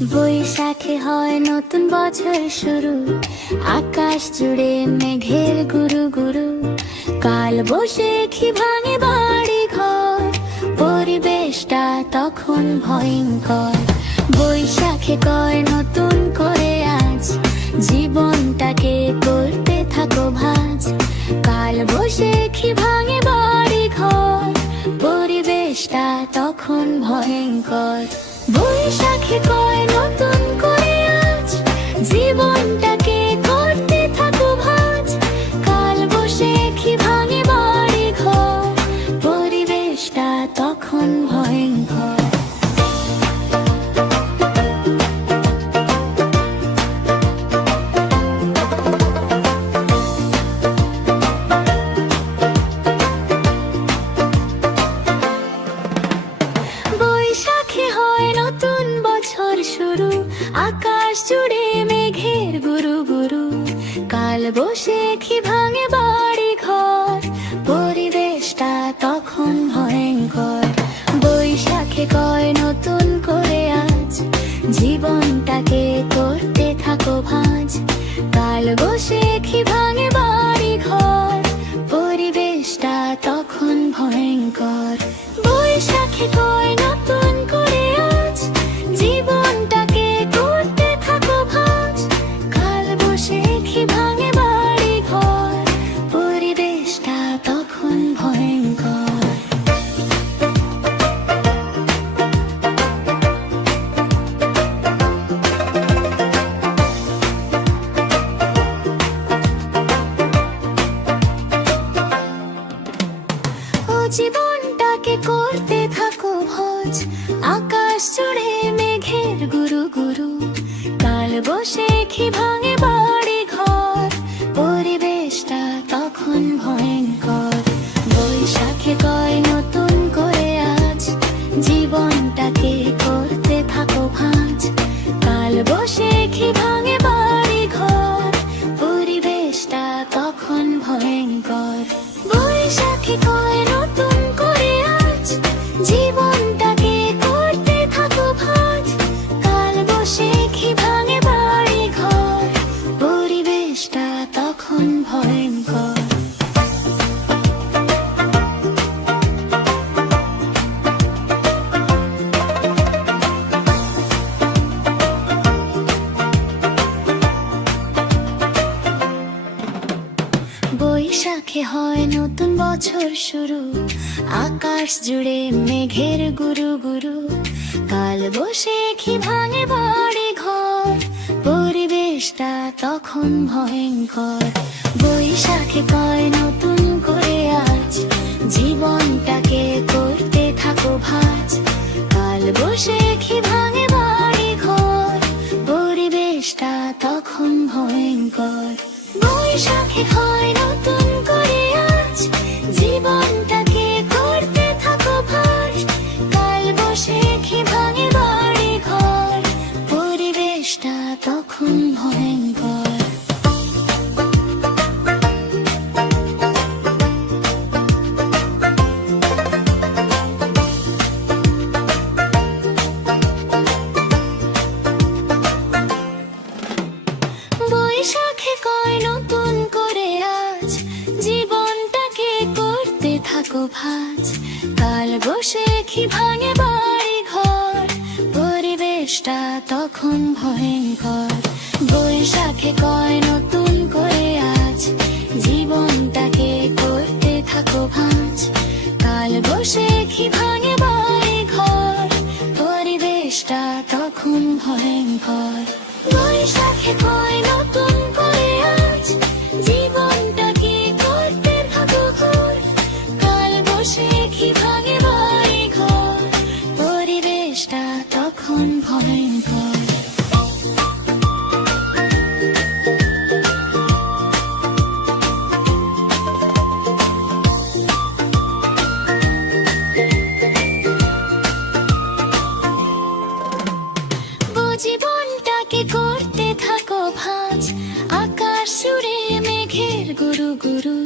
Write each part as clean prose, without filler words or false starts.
বৈশাখে হয় নতুন বছর শুরু, আকাশ জুড়ে মেঘের গুরু গুরু। কাল বৈশাখী ভাঙে বাড়ি ঘর, পরিবেশটা তখন ভয়ঙ্কর। বৈশাখে কয় নতুন করে আজ, জীবনটাকে করতে থাকো ভাঁজ। কাল বৈশাখী ভাঙে বাড়ি ঘর, পরিবেশটা তখন ভয়ঙ্কর। বৈশাখে কয় নতুন করে আজ, জীবনটাকে করতে থাকো ভাঁজ। কাল বৈশাখী ভাঙে বাড়ি ঘর, পরিবেশটা তখন ভয়ঙ্কর। বৈশাখে হয় নতুন বছর শুরু, আকাশ জুড়ে মেঘের গুরু গুরু। কাল বৈশাখী ভাঙে বাড়ি ঘর, পরিবেশটা তখন ভয়ঙ্কর। বৈশাখে কয় নতুন করে আজ, জীবনটাকে করতে থাকো ভাঁজ। কাল বৈশাখী ভাঙে বাড়ি ঘর, পরিবেশটা তখন ভয়ঙ্কর। বৈশাখে কয় নতুন করে আজ, জীবনটাকে করতে থাকো ভাঁজ। কাল বৈশাখী ভাঙে বাড়ি ঘর, পরিবেশটা তখন ভয়ঙ্কর। ও জীবনটাকে করতে থাকো ভোজ, আকাশ জুড়ে মেঘের গুরু গুরু। কাল বৈশাখী ভাঙে বাড়ি ঘর, পরিবেশটা তখন ভয়ঙ্কর। বৈশাখে কয় নতুন করে আজ, জীবনটাকে করতে থাকো ভাঁজ। কাল বৈশাখী ভাঙে বাড়ি ঘর, পরিবেশটা তখন ভয়ঙ্কর। বৈশাখী কয় নতুন করে আজ, জীবনটাকে করতে থাকো ভাঁজ। কাল বৈশাখী ভাঙে বাড়ি ঘর, পরিবেশটা তখন ভয়ঙ্কর। বৈশাখে হয় নতুন বছর শুরু, আকাশ জুড়ে মেঘের গুরু গুরু। কাল বৈশাখী ভাঙে বাড়ি ঘর, পরিবেশটা তখন ভয়ঙ্কর। বৈশাখে কয় নতুন করে আজ, জীবনটাকে করতে থাকো ভাঁজ। কাল বৈশাখী ভাঙে বাড়ি ঘর, পরিবেশটা তখন ভয়ঙ্কর। বৈশাখে হয় নতুন করে আজ, জীবনটাকে করতে থাকো ভাঁজ। কাল বৈশাখী ভাঙে বাড়ি ঘর, পরিবেশটা তখন ভয়ঙ্কর। বৈশাখে কয় নতুন করে আজ, জীবনটাকে করতে থাকো ভাঁজ। কাল বৈশাখী ভাঙে বাড়ি ঘর, পরিবেশটা তখন ভয়ঙ্কর। বৈশাখে কয় নতুন করে আজ, জীবনটাকে করতে থাকো ভাঁজ। কাল বৈশাখী ভাঙে বাড়ি ঘর, পরিবেশটা তখন ভয়ঙ্কর। বৈশাখে কয় নতুন করে আজ, জীবনটাকে করতে থাকো ভাঁজ। কাল বৈশাখী ভাঙে বাড়ি ঘর, পরিবেশটা তখন ভয়ঙ্কর। জীবনটাকে করতে থাকো ভাঁজ, আকাশ জুড়ে মেঘের গুরু গুরু।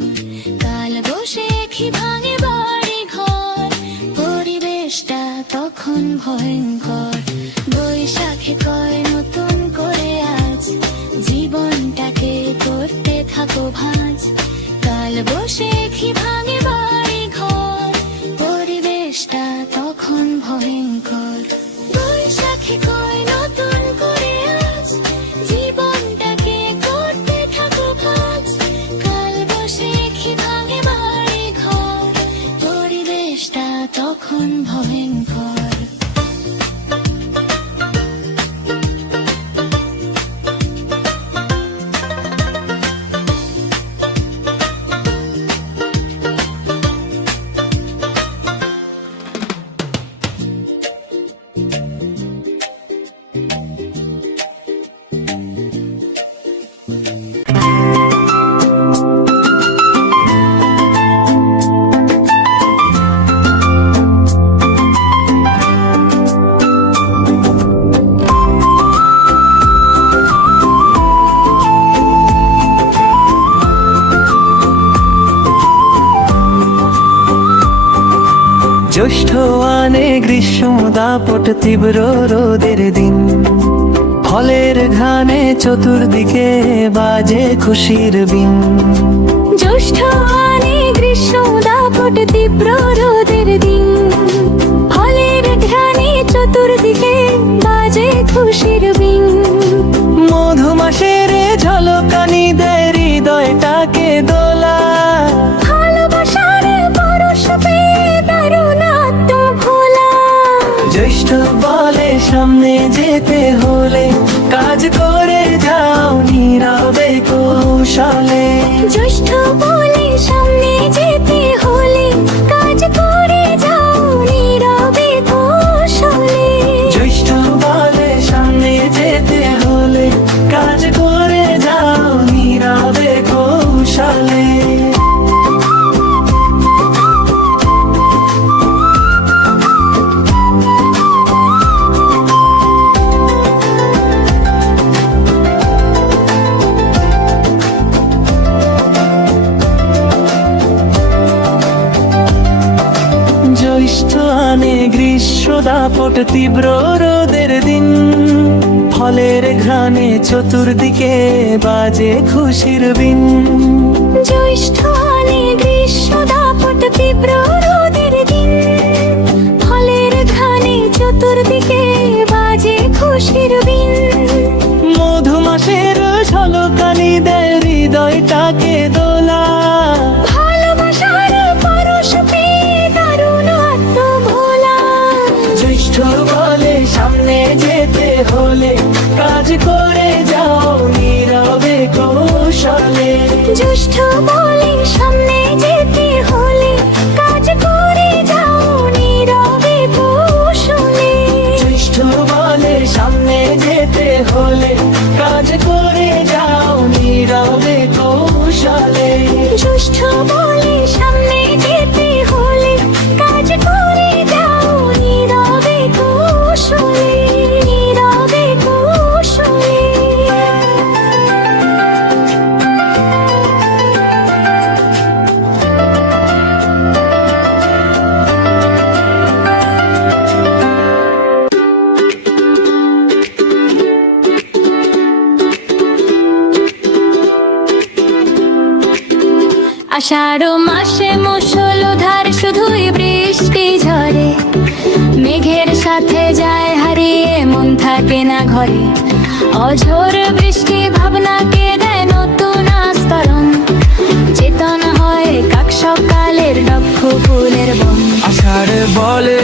কাল বৈশাখী ভাঙে বাড়ি ঘর, পরিবেশটা তখন ভয়ঙ্কর। বৈশাখে কয় নতুন করে আজ জীবনটাকে করতে থাকো ভাঁজ। কাল বৈশাখী ভাঙে বাড়ি ঘর, পরিবেশটা তখন ভয়ঙ্কর। বৈশাখী কয় নতুন করে আজ জীবনটাকে করতে থাকো ভাঁজ। কাল বৈশাখী ভাঙে বাড়ি ঘর, পরিবেশটা তখন ভয়ঙ্কর। জ্যৈষ্ঠ আনে গ্রীষ্ম দাপট তীব্র রোদের দিন, ফলের ঘ্রাণে চতুর্দিকে বাজে খুশির বিন। জ্যৈষ্ঠ আনে গ্রীষ্ম দাপট তীব্র রোদের দিন, ফলের ঘ্রাণে চতুর্দিকে বাজে খুশির বিন। মধুমাসের ঝলকানি দেয় হৃদয়টাকে দোলা, ভালোবাসার পরশ পেয়ে দারুণ আত্মভোলা। জ্যৈষ্ঠ বলে সামনে যেতে হলে কাজ করে যাও নীরবে কৌশলে। জ্যৈষ্ঠ বলে সামনে যেতে হলে কাজ করে যাও নীরবে কৌশলে। জ্যৈষ্ঠ বলে সামনে যেতে হলে কাজ করে যাও নীরবে কৌশলে। জ্যৈষ্ঠ আনে গ্রীষ্ম দাপট তীব্র রোদের দিন, ফলের ঘ্রাণে চতুর্দিকে বাজে খুশির বিন। জ্যৈষ্ঠ আনে গ্রীষ্ম দাপট তীব্র রোদের দিন, ফলের ঘ্রাণে চতুর্দিকে বাজে খুশির বিন। মধুমাসের ঝলকানি দেয় হৃদয়টাকে দোলা, ভালোবাসার পরশ পেয়ে দারুণ আত্মভোলা। জ্যৈষ্ঠ বলে সামনে যেতে হলে কাজ করে যাও নীরবে কৌশলে। জ্যৈষ্ঠ বলে সামনে যেতে হলে কাজ করে যাও নীরবে কৌশলে। জ্যৈষ্ঠ বলে সামনে যেতে হলে কাজ করে যাও নীরবে কৌশলে। জ্যৈষ্ঠ বলে সামনে যেতে হলে কাজ করে যাও নীরবে কৌশলে, নীরবে কৌশলে। আষাঢ় মাসে মুষলধার শুধুই বৃষ্টি ঝরে, মেঘের সাথে যায় হারিয়ে মন থাকে না ঘরে। অঝোর বৃষ্টি ভাবনাকে দেয় নতুন আস্তরণ, চেতনা হয় কাক সকালের দক্ষ ফুলের বন। আষাঢ় বলে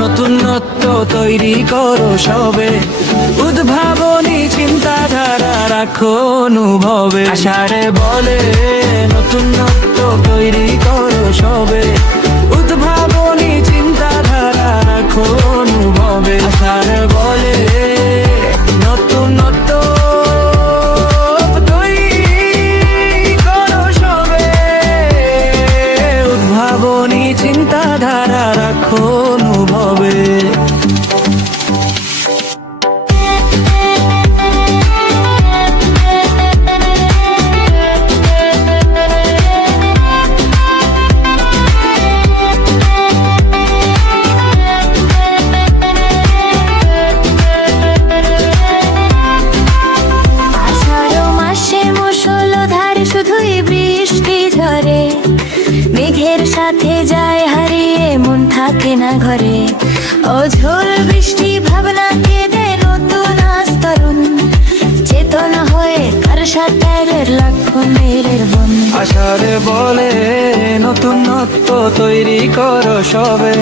নতুনত্ব তৈরি করো সবে, উদ্ভাবনী চিন্তাধারা রাখো অনুভবে। আষাঢ় বলে নতুনত্ব তৈরি করো সবে, উদ্ভাবনী চিন্তাধারা রাখো অনুভবে। আষাঢ় বলে নতুনত্ব তৈরি করো সবে, উদ্ভাবনী চিন্তাধারা রাখো অনুভবে। মেঘের সাথে যায় হারিয়ে, মন থাকে না ঘরে। ও ঝোল বৃষ্টি ভাবনা কেঁদে নতুন আস্তরণ, চেতনা হয়ে কার সাথে লক্ষণের বন। আষাঢ়ে বলে নতুনত্ব তৈরি করো সবে,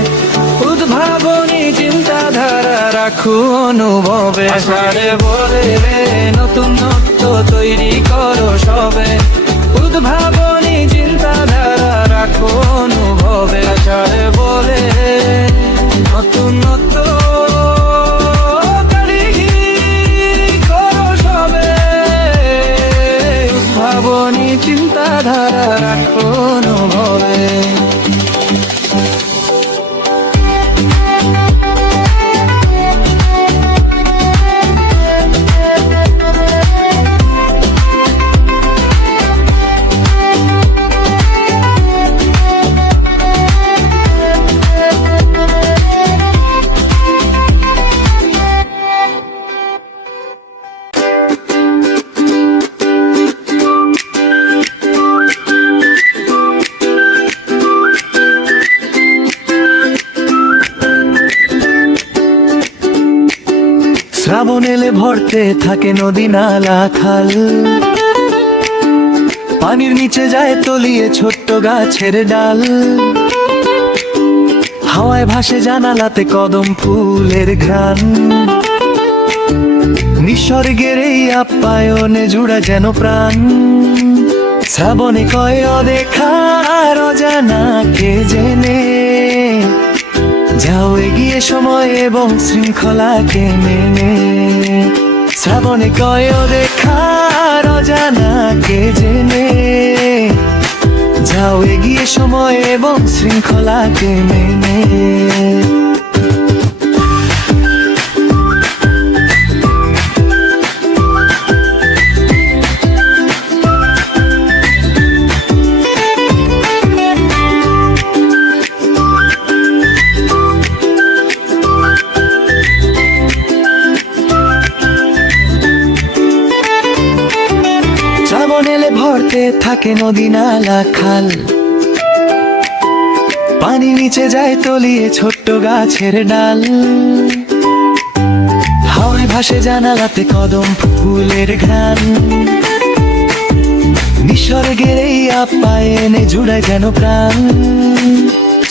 উদ্ভাবনী চিন্তাধারা রাখো অনুভবে। আষাঢ়ে বলে নতুনত্ব তৈরি করো সবে, উদ্ভাবনী চিন্তাধারা রাখো অনুভবে। আষাঢ়ে বলে নতুনত্ব চিন্তাধারা রাখো অনুভবে। শ্রাবণ এলে ভরতে থাকে নদী নালা খাল, পানির নিচে যায় তলিয়ে ছোট্ট গাছের ডাল। হাওয়ায় ভাসে জানালাতে কদম ফুলের ঘ্রাণ, নিসর্গের এই আপ্যায়নে জুড়া যেন প্রাণ। শ্রাবণে কয় অদেখার অজানা কে জেনে, যাও এগিয়ে সময় এবং শৃঙ্খলাকে মেনে। শ্রাবণে কয় দেখার অজানাকে জেনে, যাও এগিয়ে সময় এবং শৃঙ্খলাকে মেনে। ভরতে থাকে নদী নালা খাল, পানি নিচে যায় তলিয়ে ছোট্ট গাছের ডাল। হাওয়ায় ভাসে জানালাতে কদম ফুলের ঘ্রাণ, নিসর্গের এই আপ্যায়নে জুড়ায় যেন প্রাণ।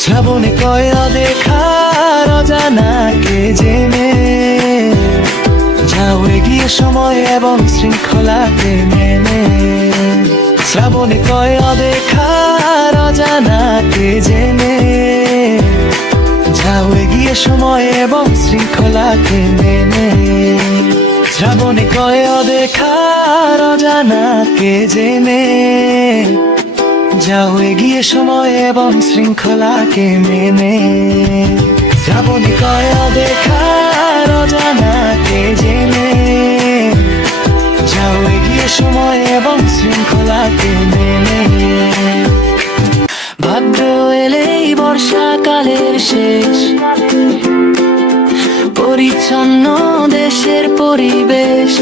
শ্রাবণে কয় দেখার অজানাকে জেনে, যাও এগিয়ে সময় এবং শৃঙ্খলাকে মেনে। শ্রাবণে কয় দেখার অজানাকে জেনে, যাও এগিয়ে সময় এবং শৃঙ্খলাকে মেনে। শ্রাবণে কয় দেখার অজানাকে জেনে, যাও এগিয়ে সময় এবং শৃঙ্খলাকে মেনে। শ্রাবণে কয় দেখার অজানাকে জেনে, যাও এগিয়ে সময় এবং শৃঙ্খলাকে মেনে। ভাদ্র এলেই বর্ষাকালের শেষ, পরিচ্ছন্ন দেশের পরিবেশ।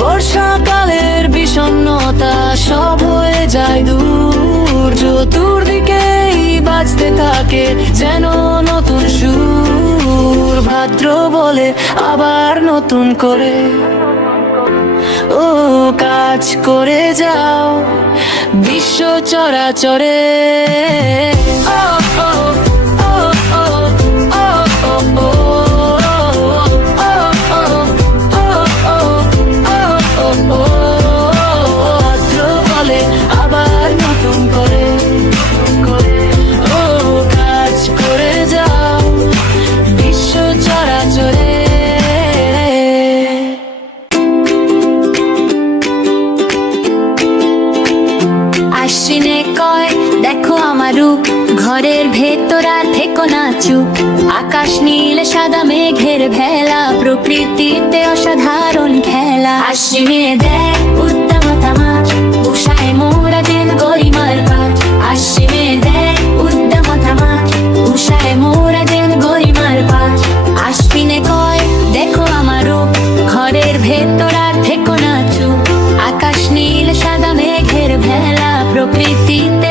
বর্ষাকালের বিষণ্ণতা সব হয়ে যায় দূর, চতুর্দিকেই বাজতে থাকে যেন নতুন সুর। ভাদ্র বলে আবার নতুন করে, ও কাজ করে যাও বিশ্ব চরাচরে। ভাদ্র বলে আবার নতুন করে, ও কাজ করে যাও বিশ্ব চরাচরে। আশ্বিনে কয় দেখো আমার রূপ, ঘরের ভেতর আর থেকো না চুপ। আকাশ নীল সাদা মেঘের ভেলা, প্রকৃতিতে অসাধারণ খেলা। আশ্বিনে দেখ উত্তমতা মাছ, উষায় মোরা দিন গরিমার পাঠ। আশ্বিনে দেখ উত্তমতা মাছ, উষায় মোরা দিন গরিমার পাঠ। আশ্বিনে কয় দেখো আমার রূপ, ঘরের ভেতর আর থেকো না চুপ। আকাশ নীল সাদা মেঘের ভেলা, প্রকৃতিতে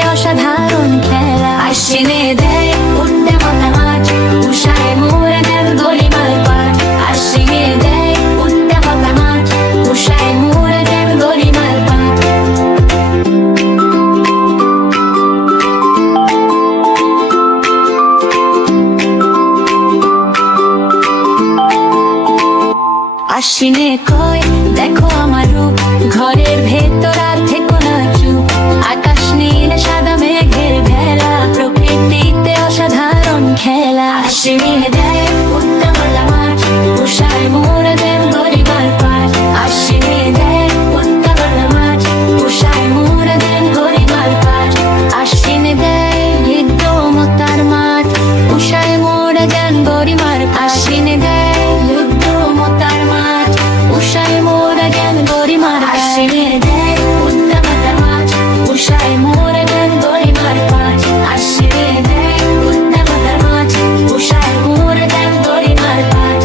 আশ্বিনে কয় দেখো আমার রূপ, ঘরের ভেতর আর থেকো না চুপ। আকাশ নীল সাদা মেঘের ভেলা, প্রকৃতিতে অসাধারণ খেলা। আশ্বিনে দেয় উত্তমলা মাঠ, উষায় মোর দেন গরিবার পাঠ। আশ্বিনে দেয় উত্তমলা মাঠ, উষায় মোর দেন গরিবার পাঠ। আশ্বিনে দেয় বিদ্যমতার মাঠ, উষায় মোর দেন গরিমার। আশ্বিনে দেয় বিদ্যমতার মাঠ, উষায় মোর দেন গরিমার। আশ্বিনে দেয় উত্তমলা মাঠ, উষায় মোর দেন গরিমার পাঠ। আশ্বিনে দেয় উত্তমলা মাঠ, উষায় মোর দেন গরিমার পাঠ।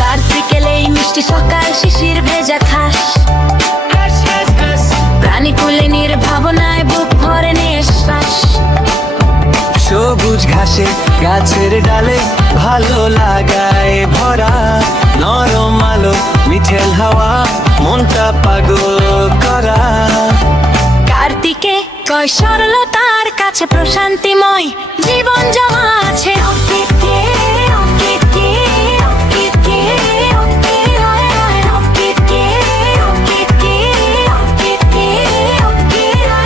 কার্তিকেল এই মিষ্টি সকাল, শিশির ভেজা খাস, প্রাণী কুলে নির্ভাবনায় বুক ভরে নিঃশ্বাস। সবুজ ঘাসে গাছের ডালে ভালো লাগায় ভরা, নরম আলো মিঠেল হাওয়া মনটা পাগল করা। কার্তিকে কয় সরলতার কাছে প্রশান্তিময় জীবন জমা আছে। অঙ্কিতে, অঙ্কিতে, অঙ্কিতে, অঙ্কিতে, অঙ্কিতে, অঙ্কিতে, অঙ্কিতে, অঙ্কিতে।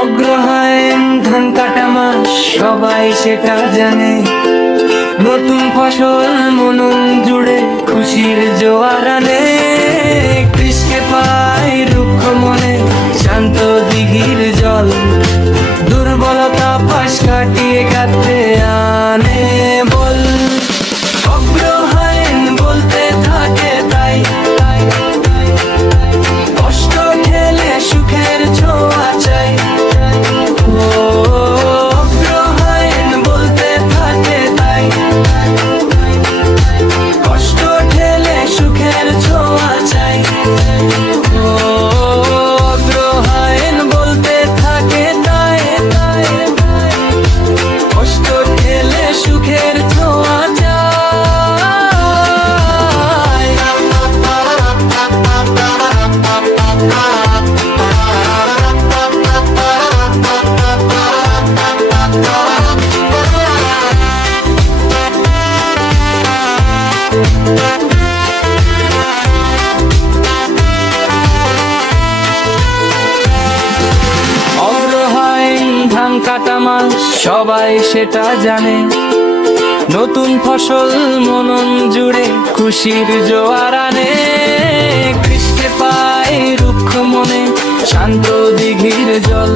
অগ্রহায়ণ ধান কাটা মাস, সবাই সেটা জানে। নতুন ফসল মনন জুড়ে খুশির জোয়ার আনে। কৃষকে পায় রুক্ষ মনে শান্ত দিঘির জল, দুর্বলতা পাশ কাটিয়ে কাটতে আনে বল। অগ্রহায়ণ বলতে থাকে তাই, কষ্ট ঠেলে সুখের ছোঁয়া চাই। ও অগ্রহায়ণ বলতে থাকে তাই, কষ্ট ঠেলে সুখের ছোঁয়া চাই। ও অগ্রহায়ণ বলতে থাকে তাই, কষ্ট ঠেলে সুখের ছোঁয়া চাই। অগ্রহায়ণ ধান কাটা মাস, সবাই সেটা জানে। নতুন ফসল মনন জুড়ে খুশির জোয়ার আনে। কৃষকে পায় রুক্ষ মনে শান্ত দিঘির জল,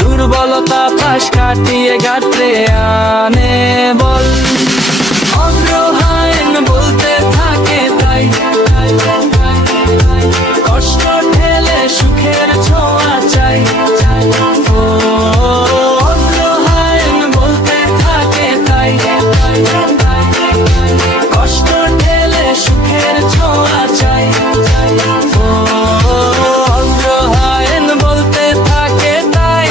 দুর্বলতা পাশ কাটিয়ে গাত্রে আনে বল। অগ্রহায়ণ বলতে থাকে তাই, কষ্ট ঠেলে সুখের ছোঁয়া চাই। ও অগ্রহায়ণ বলতে থাকে তাই, কষ্ট ঠেলে সুখের ছোঁয়া চাই। ও অগ্রহায়ণ বলতে থাকে তাই,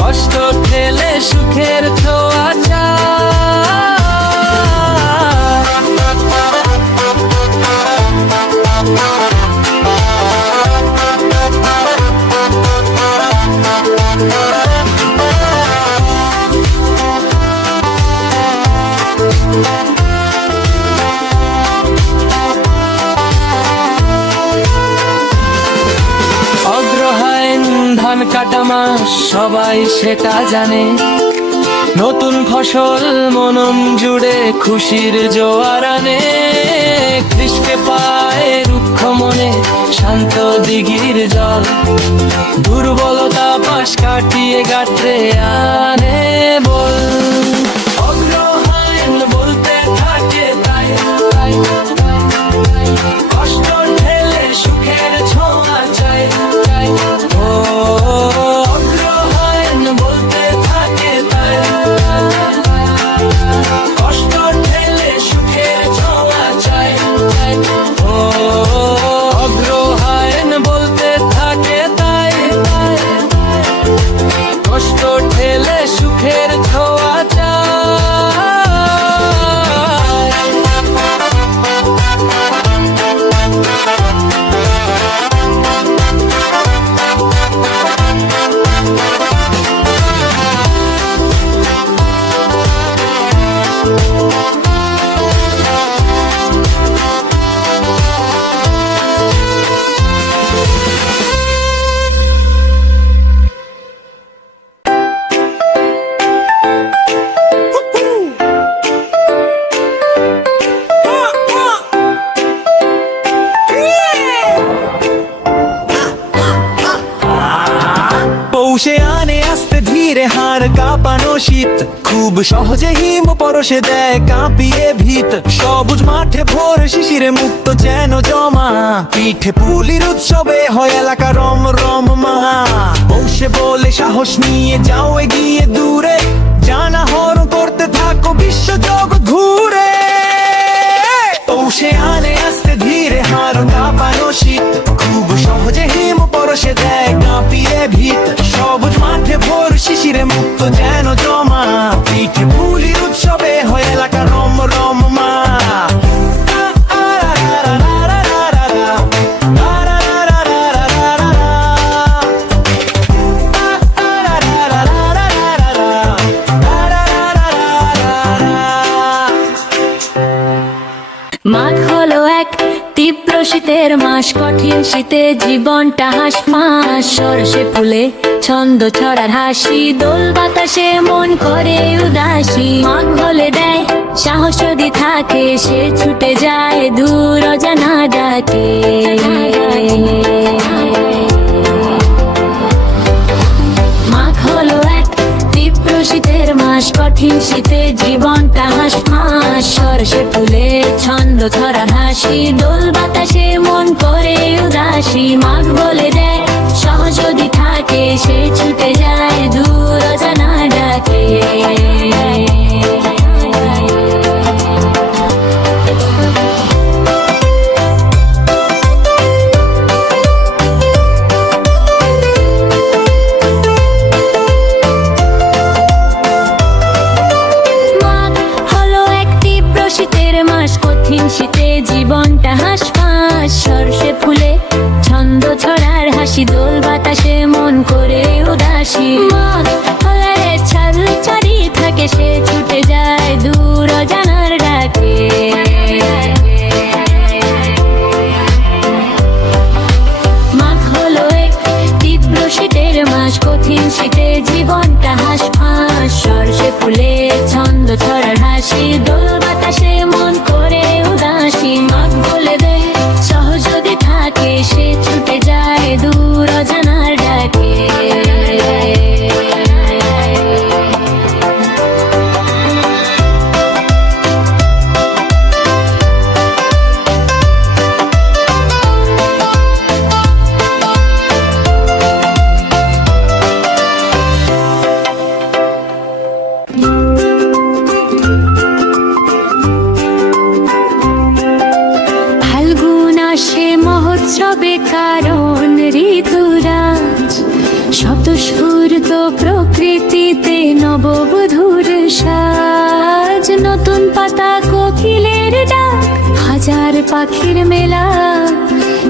কষ্ট ঠেলে সুখের ছোঁয়া চাই। অগ্রহায়ণ ধান কাটা মাস, সবাই সেটা জানে। নতুন ফসল মনন জুড়ে খুশির জোয়ার আনে। কৃষকে পায় রুক্ষ মনে শান্ত দিঘির জল, দুর্বলতা পাশ কাটিয়ে গাত্রে আনে বল। অগ্রহায়ণ বলতে থাকে তাই, কষ্ট ঠেলে সুখের ছোঁয়া চাই। ও অগ্রহায়ণ বলতে থাকে তাই, কষ্ট ঠেলে সুখের ছোঁয়া চাই। ও অগ্রহায়ণ বলতে পৌষে আনে আস্তে ধীরে হাড় কাঁপানো শীত, খুব সহজে হিম পরশে দেয় কাঁপিয়ে ভিত। সবুজ মাঠে ভোর শিশিরে মুক্ত যেন জমা, পিঠে পুলির উৎসবে হয় এলাকা রম রম মা। পৌষে বলে সাহস নিয়ে যাও এগিয়ে দূরে, জানা হরণ করতে থাকো বিশ্ব জগৎ ঘুরে। পৌষে আনে আস্তে ধীরে হাড় কাঁপানো শীত, খুব সহজে হিম পরশে দেয় কাঁপিয়ে ভিত। সবুজ মাঠে ভোর শিশিরে মুক্ত যেন জমা, পিঠে পুলির উৎসবে হয় এলাকা রম রম মা। মাঘ হলো এক তীব্র শীতের মাস, কঠিন শীতে জীবনটা হাঁসফাঁস। সরষে ফুলে ছন্দ ছড়ার হাসি, দোল বাতাসে মন করে উদাসী। মাঘ হলে দেয় সাহস যদি থাকে, সে ছুটে যায় দূর অজানা ডাকে। মাঘ হলো এক তীব্র শীতের মাস, কঠিন শীতে জীবনটা হাঁসফাঁস। সরষে ফুলে ছন্দ ছড়ার হাসি, দোল বাতাসে মন করে উদাসী। মাঘ বলে দেয় সহজ যদি থাকে, সে ছুটে যায় দূর অজানা ডাকে। কঠিন শীতে জীবনটা হাঁসফাঁস। সরষে ফুলে ছন্দ ছড়ার হাসি, দোল বাতাসে মন করে উদাসী। মাঘ হলে ছাল চারি থাকে, সে ছুটে যায় দূর অজানার ডাকে। মাঘ হলো এক তীব্র শীতের মাস, কঠিন শীতে জীবনটা হাঁসফাঁস। সরষে ফুলে ছন্দ ছড়ার হাসি, দোল বাতাসে মন করে উদাসী। মাঘ বলে দেয় সহজ যদি থাকে, সে ছুটে যায় দূর অজানার ডাকে। মহোৎসবে কারণ ঋতুরাজ, স্বতঃস্ফূর্ত প্রকৃতিতে নববধূর সাজ। নতুন পাতা কোকিলের ডাক, হাজার পাখির মেলা,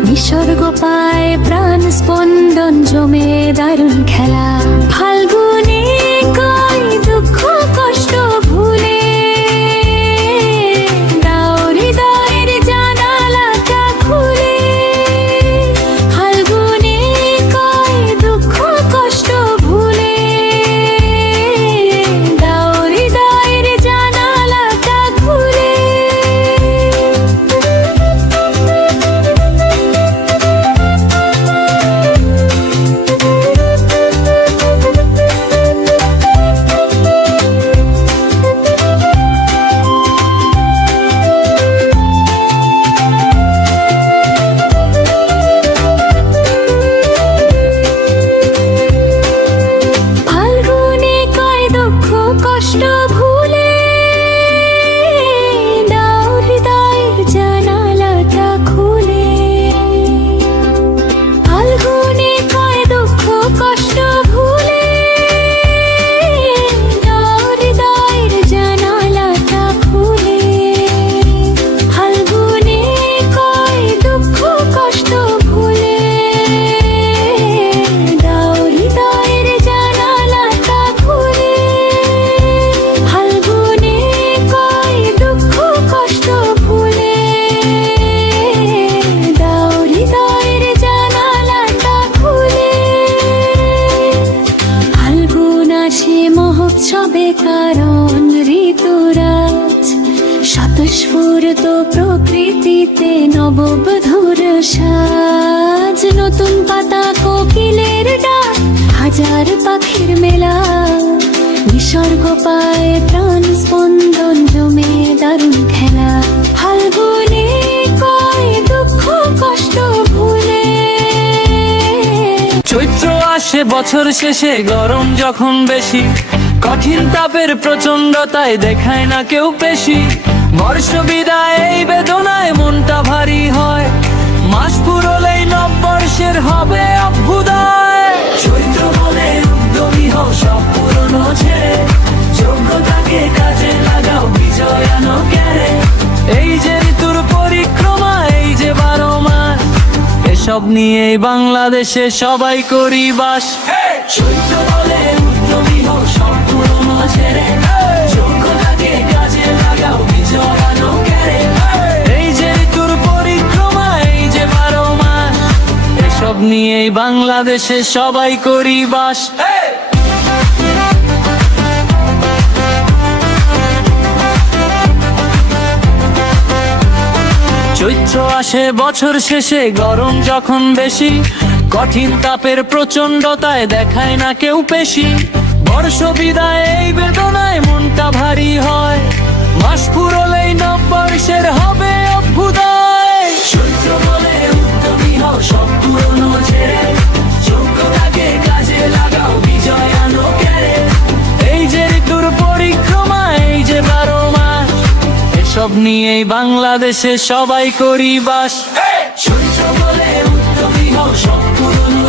নিসর্গ পায় প্রাণ স্পন্দন, জমে দারুণ খেলা। ফাল্গুনে কই দুঃখ কষ্ট ভুলে, দাও হৃদয়ের জানালাটা খুলে। ফাল্গুনে কই দুঃখ কষ্ট ভুলে, দাও হৃদয়ের জানালাটা খুলে। স্বতঃস্ফূর্ত প্রকৃতিতে নববধূর সাজ, নতুন পাতা কোকিলের ডাক, হাজার পাখির মেলা, নিসর্গ পায় প্রাণ স্পন্দন, জমে দারুণ খেলা। ফাল্গুনে কয় দুঃখ কষ্ট ভুলে, চৈত্র আসে বছর শেষে, গরম যখন বেশি, কঠিন তাপের প্রচন্ডতায় দেখায় না কেউ পেশি। বর্ষ বিদায় এই বেদনায় মনটা ভারী হয়, মাস পুরলেই নববর্ষের হবে অভ্যুদয়। চৈত্র বলে উদ্যমী হও সব পুরনো ছেড়ে, যোগ্যতাকে কাজে লাগাও, বিজয় আনো কেড়ে। এই যে ঋতুর পরিক্রমা, এই যে 12 মাস, এসব নিয়েই বাংলাদেশে সবাই করি বাস। চৈত্র বলে উদ্যমী হও সব পুরনো ছেড়ে, যোগ্যতাকে কাজে লাগাও, বিজয় আনো কেড়ে। এই যে ঋতুর পরিক্রমা, এই যে 12 মাস, এসব নিয়েই বাংলাদেশে সবাই করি বাস। চৈত্র আসে বছর শেষে, গরম যখন বেশি, কঠিন তাপের প্রচন্ডতায় দেখায় না কেউ পেশি। বর্ষ বিদায় এই বেদনায় মনটা ভারী হয়, মাস পুরলেই নববর্ষের হবে অভ্যুদয়। চৈত্র বলে উদ্যমী হও সব পুরনো ছেড়ে, যোগ্যতাকে কাজে লাগাও, বিজয় আনো কেড়ে। এই যে ঋতুর পরিক্রমা, এই যে 12 মাস, এসব নিয়েই বাংলাদেশে সবাই করি বাস। চৈত্র বলে উদ্যমী হও সব পুরনো